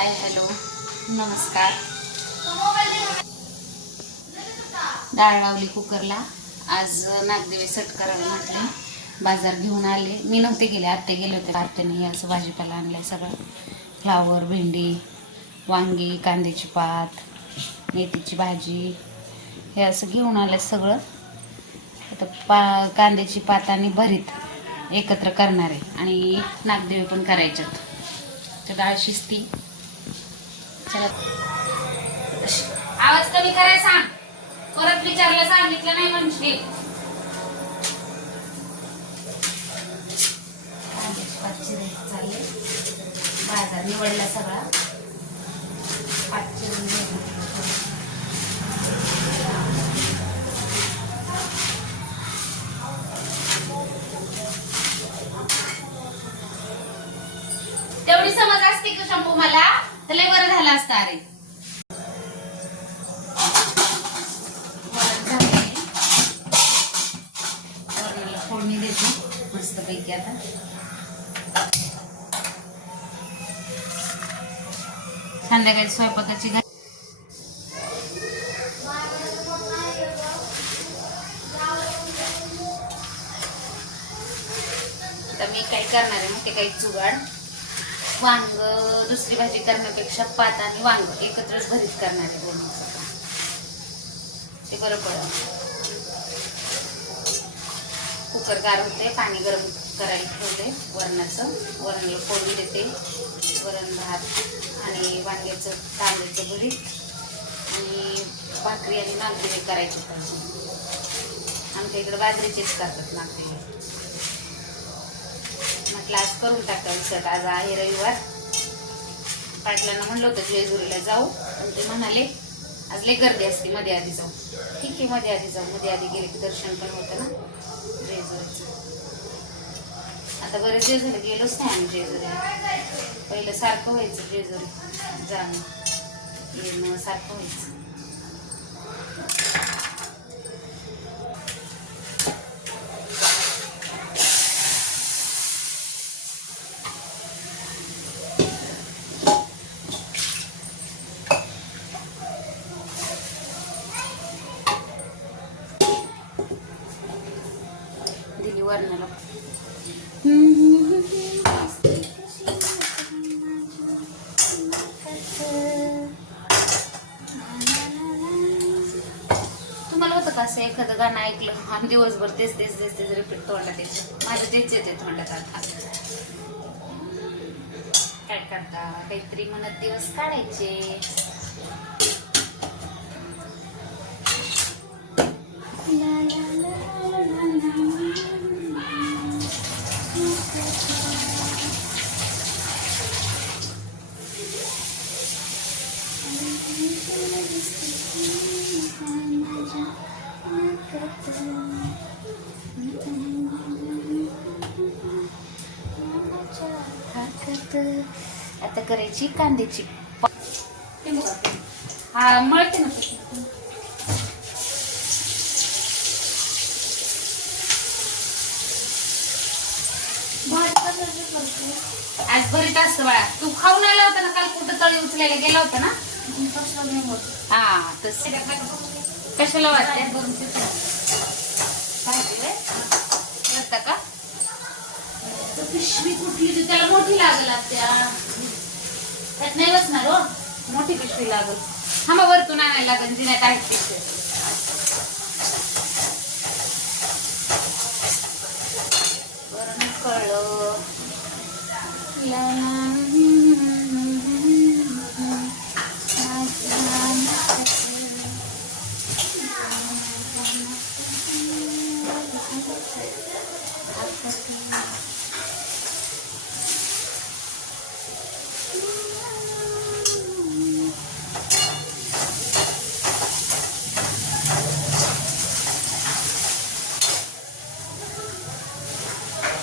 Hi hello. नमस्कार. डाळ लावली कुकरला. आज नागदेवी सट करावे म्हटले. बाजार घेऊन आले. मी नव्हते गेले आत्ते गेले होते. आत्याने असं भाजीपाला आणला सगळं. फ्लावर भेंडी वांगी कांद्याची पात मेथीची भाजी हे असं घेऊन आलं सगळं. आता पा कांद्याची पात आणि भरीत एकत्र करणार आहे. आणि नागदेवी पण करायच्यात. तर डाळ शिजती. आवाज कमी कराय सांग. परत विचारलं सांगितलं नाही म्हणजे बाजार निवडला सगळा पात चिरून घेतला. तेवढी समज असते का शंभू मला तर लय बरं झाला असता अरे. फोडणी देते. मस्त पैकी आता. संध्याकाळी स्वयंपाकाची आता मी काय करणार आहे मग ते काही जुगाड. वांग दुसरी भाजी करण्यापेक्षा पात आणि वांग एकत्रच भरीत करणार आहे दोन्हीचं ते बरं पडेल. कुकर गार होते पाणी गरम करायला ठेवते वरणाचं. वरणाला फोडून देते. वरण भात आणि वांग्याचं कांद्याचं भरीत. आणि भाकरी आणि नागदेवी करायची पाहिजे आमच्या इकडे बाजरीचेच करतात नागदेवी क्लास करून टाका विसट आज आहे रविवार. पाटलांना म्हणलं होतं जेजुरीला जाऊ. पण ते म्हणाले आज लय गर्दी असते मध्ये आधी जाऊ. ठीक आहे मध्ये आधी जाऊ. मध्ये आधी गेले की दर्शन पण होतं ना. जेजुरीचं. आता बरेच जेजुरी गेलोच नाही आम्ही जेजुरीला. पहिलं सारखं व्हायचं जेजुरी. जाणं. येणं सारखं व्हायचं दिली वर्णाला तुम्हाला होतं का असं एखादं गाणं ऐकलं? आणि दिवसभर तेच तेच तेच तेच रिपीट तोंडात यायचं माझं तेच येते तोंडात आता. काय करता? काहीतरी म्हणत दिवस काढायचे. आता करायची कांद्याची. हा मळते ना आज बरीच असतं बाळा. तू खाऊन आला होता ना काल कुठं तळी उचलायला गेला होता ना? हा तस. कशाला वाटते का? पिशवी कुठली ती त्याला मोठी लागल त्या त्यात नाही बसणार हो. मोठी पिशवी लागल. थांबा वरतून आणायला लागेल. जिन्यात आहेत पिशवी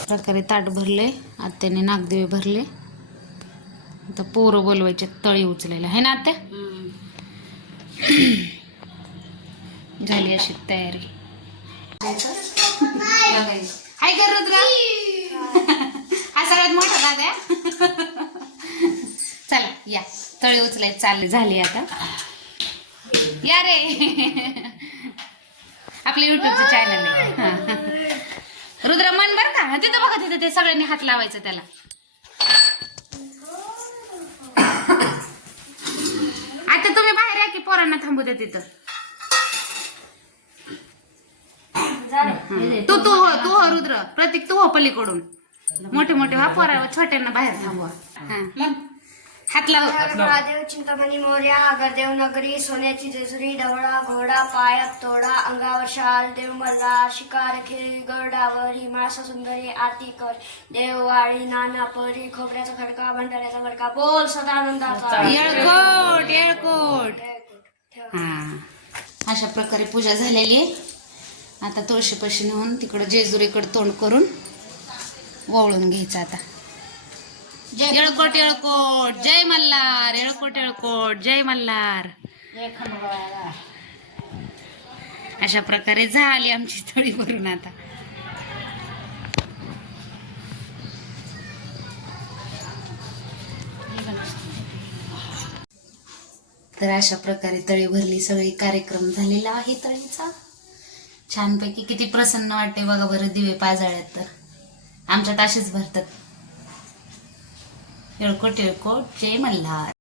प्रकारे ताट भरले. आत्याने नागदेवी भरले. आता पोरं बोलवायचे तळी उचलायला. आहे ना आत्या? झाली अशी तयारी. काय करत का हा सगळ्यात मोठा दादा चला या. तळी उचलाय चालली झाली आता. या रे. आपलं युट्यूबचं चॅनल आहे हा. रुद्र मन बर का ते सगळ्यांनी हात लावायचं त्याला. आता तुम्ही बाहेर या की पोरांना थांबू द्या तिथं. तू तू हो तू हो रुद्र. प्रतीक तू हो पलीकडून. मोठे मोठे व्हा पोरा छोट्यांना बाहेर थांबवा. हा. हात लाव. महादेव चिंतामणी मोर्या अगरदेव नगरी सोन्याची जेजुरी ढवळा घोडा पायात तोडा अंगावर शाल देव मल्ला शिकार खेळी गरडावर हिमाळसा सुंदरी आरती कर देववाळी नाना परी खोबऱ्याचा खडका भंडाऱ्याचा फडका बोल सदानंदाचा. येळकोट येळकोट. ठेव. हा. अशा प्रकारे पूजा झालेली आहे. आता तुळशीपाशी नेऊन तिकडं जेजुरीकडे तोंड करून वळून घ्यायचं आता. येळकोट येळकोट जय मल्हार येळकोट येळकोट जय मल्हार. अशा प्रकारे झाली आमची थळी भरून आता. तर अशा प्रकारे तळी भरली सगळी कार्यक्रम झालेला आहे तळीचा. छानपैकी किती प्रसन्न वाटते बघा बरं दिवे पाजाळ्यात तर. आमच्यात असेच भरतात. येळकोट येळकोट जय मल्हार